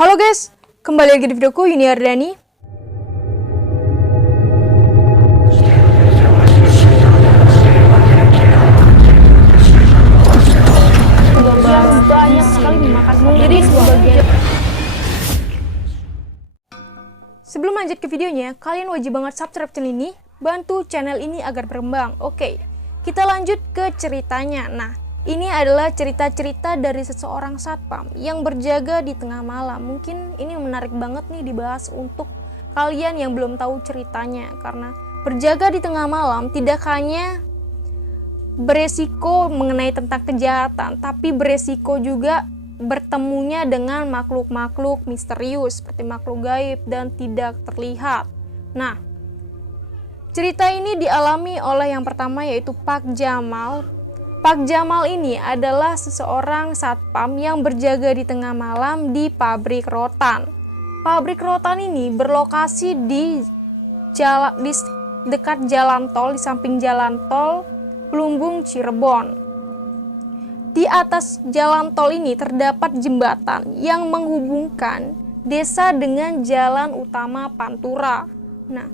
Halo guys, kembali lagi di videoku Yuni Ardani. Banyak sekali memakan jadi sebagian. Sebelum lanjut ke videonya, kalian wajib banget subscribe channel ini, bantu channel ini agar berkembang. Oke, kita lanjut ke ceritanya. Nah, ini adalah cerita-cerita dari seseorang satpam yang berjaga di tengah malam. Mungkin ini menarik banget nih dibahas untuk kalian yang belum tahu ceritanya. Karena berjaga di tengah malam tidak hanya beresiko mengenai tentang kejahatan, tapi beresiko juga bertemunya dengan makhluk-makhluk misterius seperti makhluk gaib dan tidak terlihat. Nah, cerita ini dialami oleh yang pertama yaitu Pak Jamal. Pak Jamal ini adalah seseorang satpam yang berjaga di tengah malam di pabrik rotan. Pabrik rotan ini berlokasi di dekat jalan tol, di samping jalan tol Plumbung Cirebon. Di atas jalan tol ini terdapat jembatan yang menghubungkan desa dengan jalan utama Pantura. Nah,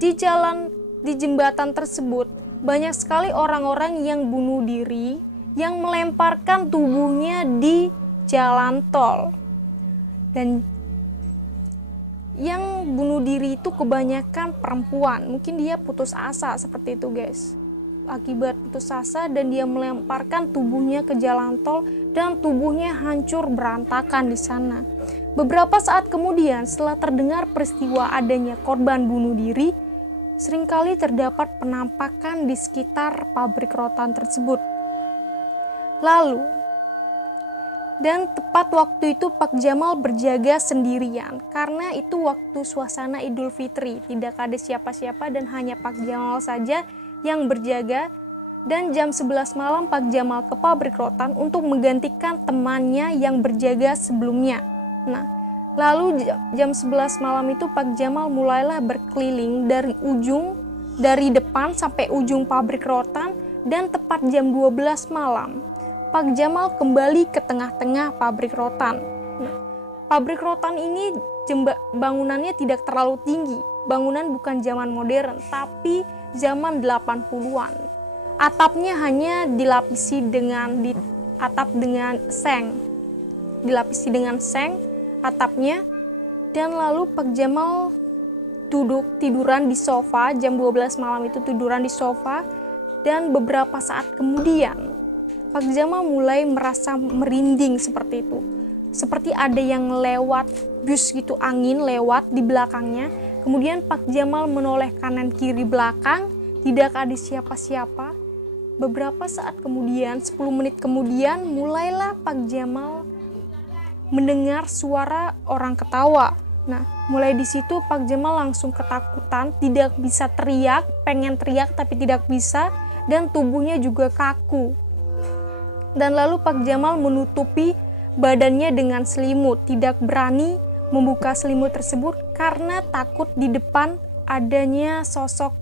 di jembatan tersebut banyak sekali orang-orang yang bunuh diri, yang melemparkan tubuhnya di jalan tol. Dan yang bunuh diri itu kebanyakan perempuan. Mungkin dia putus asa seperti itu guys. Akibat putus asa dan dia melemparkan tubuhnya ke jalan tol dan tubuhnya hancur berantakan di sana. Beberapa saat kemudian setelah terdengar peristiwa adanya korban bunuh diri, seringkali terdapat penampakan di sekitar pabrik rotan tersebut. Lalu, dan tepat waktu itu Pak Jamal berjaga sendirian karena itu waktu suasana Idul Fitri, tidak ada siapa-siapa dan hanya Pak Jamal saja yang berjaga. Dan jam 11 malam Pak Jamal ke pabrik rotan untuk menggantikan temannya yang berjaga sebelumnya. Nah, lalu jam 11 malam itu Pak Jamal mulailah berkeliling dari depan sampai ujung pabrik rotan, dan tepat jam 12 malam Pak Jamal kembali ke tengah-tengah pabrik rotan. Nah, pabrik rotan ini bangunannya tidak terlalu tinggi. Bangunan bukan zaman modern, tapi zaman 80-an. Atapnya hanya dilapisi dengan seng. Dilapisi dengan seng atapnya, dan lalu Pak Jamal tiduran di sofa. Jam 12 malam itu tiduran di sofa, dan beberapa saat kemudian Pak Jamal mulai merasa merinding seperti itu, seperti ada yang lewat bus gitu, angin lewat di belakangnya. Kemudian Pak Jamal menoleh kanan kiri belakang, tidak ada siapa-siapa. Beberapa saat kemudian, 10 menit kemudian, mulailah Pak Jamal mendengar suara orang ketawa. Nah, mulai di situ Pak Jamal langsung ketakutan, tidak bisa teriak, pengen teriak tapi tidak bisa, dan tubuhnya juga kaku. Dan lalu Pak Jamal menutupi badannya dengan selimut, tidak berani membuka selimut tersebut karena takut di depan adanya sosok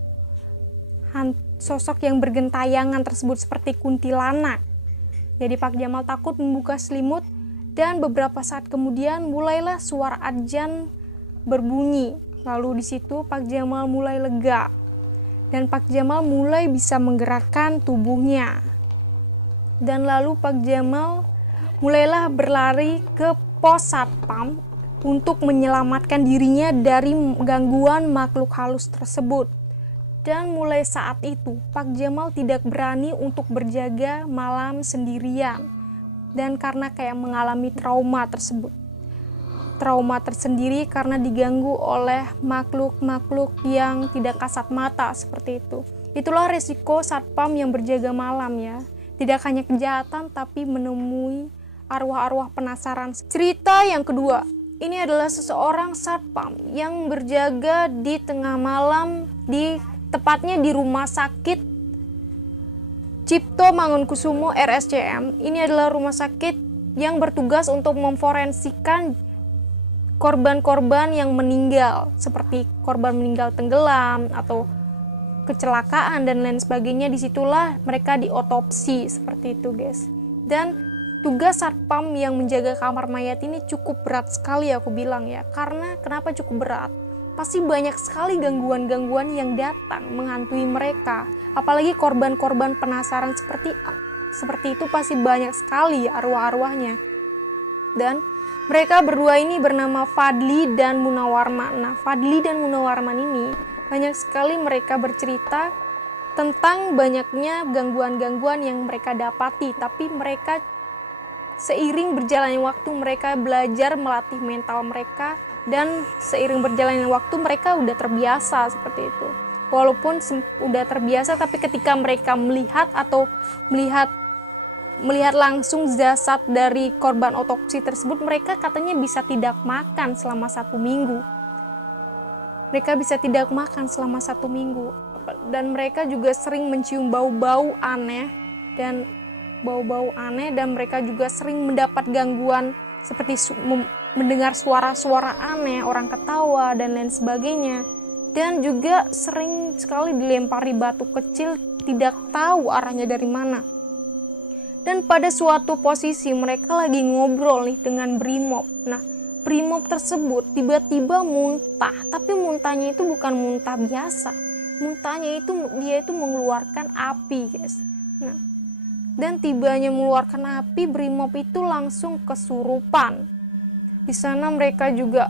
yang bergentayangan tersebut seperti kuntilanak. Jadi Pak Jamal takut membuka selimut. Dan beberapa saat kemudian mulailah suara adzan berbunyi. Lalu di situ Pak Jamal mulai lega. Dan Pak Jamal mulai bisa menggerakkan tubuhnya. Dan lalu Pak Jamal mulailah berlari ke pos satpam untuk menyelamatkan dirinya dari gangguan makhluk halus tersebut. Dan mulai saat itu Pak Jamal tidak berani untuk berjaga malam sendirian. Dan karena kayak mengalami trauma tersebut, trauma tersendiri karena diganggu oleh makhluk-makhluk yang tidak kasat mata seperti itu. Itulah resiko satpam yang berjaga malam ya, tidak hanya kejahatan tapi menemui arwah-arwah penasaran. Cerita yang kedua, ini adalah seseorang satpam yang berjaga di tengah malam, tepatnya di rumah sakit Cipto Mangunkusumo RSCM. Ini adalah rumah sakit yang bertugas untuk memforensikan korban-korban yang meninggal, seperti korban meninggal tenggelam atau kecelakaan dan lain sebagainya. Disitulah mereka diotopsi seperti itu guys. Dan tugas satpam yang menjaga kamar mayat ini cukup berat sekali, aku bilang ya. Karena kenapa cukup berat? Pasti banyak sekali gangguan-gangguan yang datang menghantui mereka. Apalagi korban-korban penasaran seperti itu pasti banyak sekali arwah-arwahnya. Dan mereka berdua ini bernama Fadli dan Munawarman. Nah, Fadli dan Munawarman ini banyak sekali mereka bercerita tentang banyaknya gangguan-gangguan yang mereka dapati, tapi mereka seiring berjalannya waktu mereka belajar melatih mental mereka, dan seiring berjalannya waktu mereka udah terbiasa seperti itu. Walaupun udah terbiasa, tapi ketika mereka melihat langsung jasad dari korban otopsi tersebut, mereka katanya bisa tidak makan selama 1 minggu. Mereka bisa tidak makan selama 1 minggu. Dan mereka juga sering mencium bau-bau aneh dan mereka juga sering mendapat gangguan seperti mendengar suara-suara aneh, orang ketawa dan lain sebagainya. Dan juga sering sekali dilempari batu kecil, tidak tahu arahnya dari mana. Dan pada suatu posisi mereka lagi ngobrol nih dengan Brimob. Nah, Brimob tersebut tiba-tiba muntah, tapi muntahnya itu bukan muntah biasa. Muntahnya itu dia itu mengeluarkan api, guys. Nah, dan tibanya mengeluarkan api, Brimob itu langsung kesurupan. Di sana mereka juga,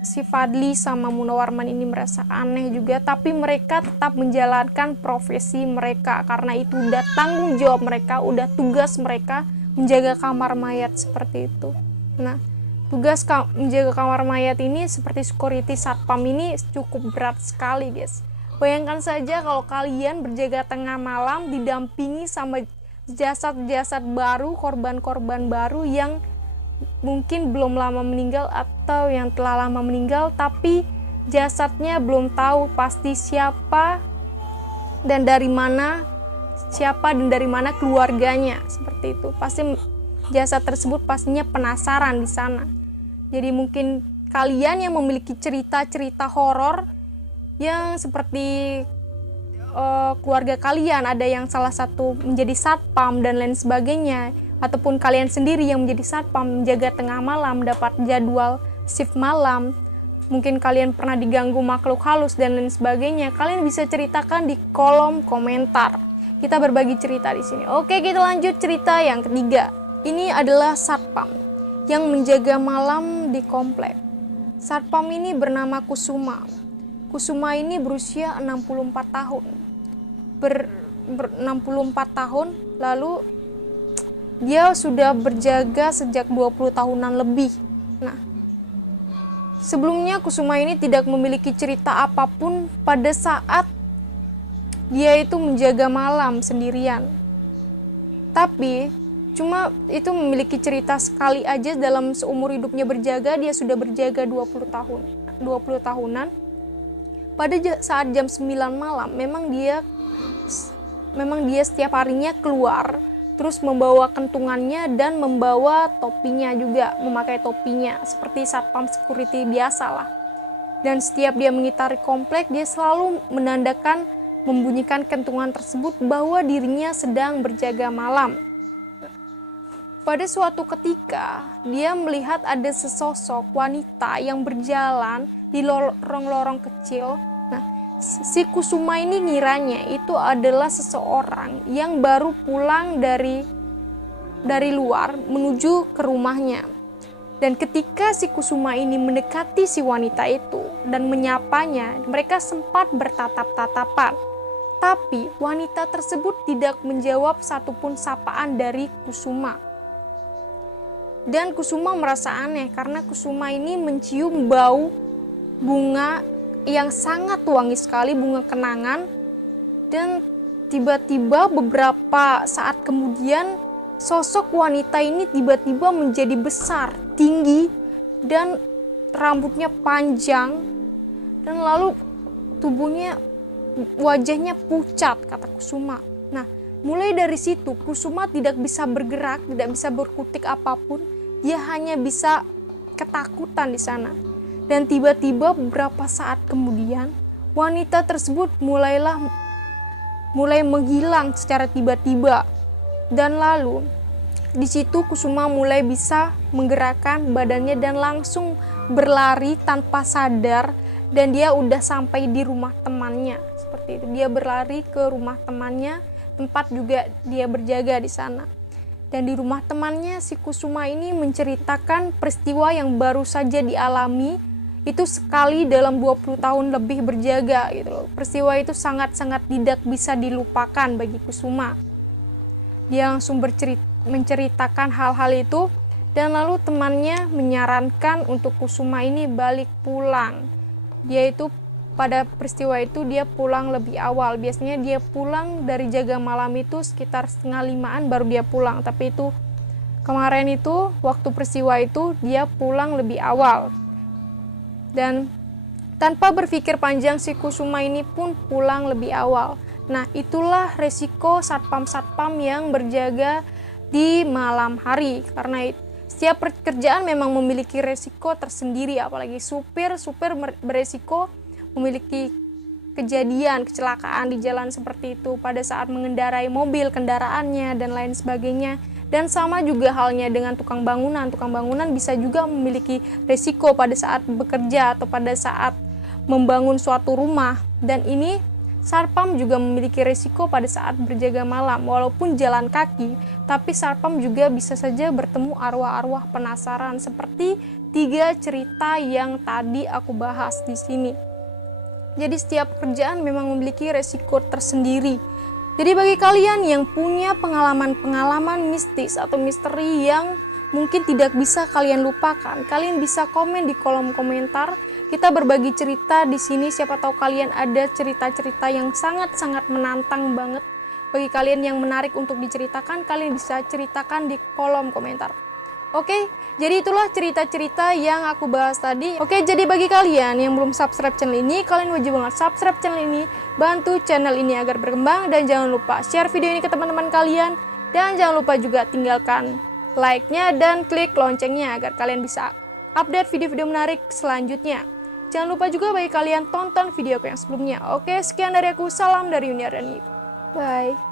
si Fadli sama Munawarman ini merasa aneh juga, tapi mereka tetap menjalankan profesi mereka karena itu udah tanggung jawab mereka, udah tugas mereka menjaga kamar mayat seperti itu. Nah, tugas menjaga kamar mayat ini seperti security satpam ini cukup berat sekali, guys. Bayangkan saja kalau kalian berjaga tengah malam didampingi sama jasad-jasad baru, korban-korban baru yang mungkin belum lama meninggal atau yang telah lama meninggal, tapi jasadnya belum tahu pasti siapa dan dari mana keluarganya, seperti itu. Pasti jasad tersebut pastinya penasaran di sana. Jadi mungkin kalian yang memiliki cerita-cerita horor yang seperti keluarga kalian ada yang salah satu menjadi satpam dan lain sebagainya, ataupun kalian sendiri yang menjadi satpam menjaga tengah malam, dapat jadwal shift malam, mungkin kalian pernah diganggu makhluk halus dan lain sebagainya, kalian bisa ceritakan di kolom komentar. Kita berbagi cerita di sini. Oke, kita lanjut cerita yang ketiga. Ini adalah satpam yang menjaga malam di komplek. Satpam ini bernama Kusuma. Kusuma ini berusia 64 tahun. 64 tahun, lalu dia sudah berjaga sejak 20 tahunan lebih. Nah, sebelumnya Kusuma ini tidak memiliki cerita apapun pada saat dia itu menjaga malam sendirian. Tapi cuma itu memiliki cerita sekali aja dalam seumur hidupnya berjaga, dia sudah berjaga 20 tahunan. Pada saat jam 9 malam memang dia setiap harinya keluar, terus membawa kentungannya dan membawa topinya juga, memakai topinya seperti satpam security biasa lah. Dan setiap dia mengitari komplek, dia selalu membunyikan kentungan tersebut bahwa dirinya sedang berjaga malam. Pada suatu ketika, dia melihat ada sesosok wanita yang berjalan di lorong-lorong kecil. Nah, si Kusuma ini ngiranya itu adalah seseorang yang baru pulang dari luar menuju ke rumahnya. Dan ketika si Kusuma ini mendekati si wanita itu dan menyapanya, mereka sempat bertatap-tatapan. Tapi wanita tersebut tidak menjawab satupun sapaan dari Kusuma. Dan Kusuma merasa aneh karena Kusuma ini mencium bau bunga yang sangat wangi sekali, bunga kenangan. Dan tiba-tiba beberapa saat kemudian sosok wanita ini tiba-tiba menjadi besar, tinggi, dan rambutnya panjang, dan lalu wajahnya pucat, kata Kusuma. Nah, mulai dari situ Kusuma tidak bisa bergerak, tidak bisa berkutik apapun, dia hanya bisa ketakutan di sana. Dan tiba-tiba beberapa saat kemudian wanita tersebut mulai menghilang secara tiba-tiba. Dan lalu Di situ Kusuma mulai bisa menggerakkan badannya dan langsung berlari tanpa sadar, dan dia udah sampai di rumah temannya. Seperti itu, dia berlari ke rumah temannya, tempat juga dia berjaga di sana. Dan di rumah temannya si Kusuma ini menceritakan peristiwa yang baru saja dialami itu sekali dalam 20 tahun lebih berjaga gitu loh. Peristiwa itu sangat-sangat tidak bisa dilupakan bagi Kusuma. Dia langsung menceritakan hal-hal itu, dan lalu temannya menyarankan untuk Kusuma ini balik pulang. Dia itu pada peristiwa itu dia pulang lebih awal. Biasanya dia pulang dari jaga malam itu sekitar 4:30 baru dia pulang. Tapi itu kemarin itu waktu peristiwa itu dia pulang lebih awal. Dan tanpa berpikir panjang si Kusuma ini pun pulang lebih awal. Nah, itulah resiko satpam-satpam yang berjaga di malam hari, karena setiap pekerjaan memang memiliki resiko tersendiri, apalagi supir beresiko memiliki kecelakaan di jalan seperti itu pada saat mengendarai mobil kendaraannya dan lain sebagainya. Dan sama juga halnya dengan tukang bangunan bisa juga memiliki resiko pada saat bekerja atau pada saat membangun suatu rumah. Dan ini satpam juga memiliki risiko pada saat berjaga malam. Walaupun jalan kaki, tapi satpam juga bisa saja bertemu arwah-arwah penasaran seperti 3 cerita yang tadi aku bahas di sini. Jadi setiap pekerjaan memang memiliki risiko tersendiri. Jadi bagi kalian yang punya pengalaman-pengalaman mistis atau misteri yang mungkin tidak bisa kalian lupakan, kalian bisa komen di kolom komentar. Kita berbagi cerita di sini, siapa tahu kalian ada cerita-cerita yang sangat-sangat menantang banget. Bagi kalian yang menarik untuk diceritakan, kalian bisa ceritakan di kolom komentar. Oke, jadi itulah cerita-cerita yang aku bahas tadi. Oke, jadi bagi kalian yang belum subscribe channel ini, kalian wajib banget subscribe channel ini, bantu channel ini agar berkembang, dan jangan lupa share video ini ke teman-teman kalian, dan jangan lupa juga tinggalkan like-nya dan klik loncengnya agar kalian bisa update video-video menarik selanjutnya. Jangan lupa juga bagi kalian tonton videoku yang sebelumnya. Oke, sekian dari aku, salam dari Yuniar dan Bye.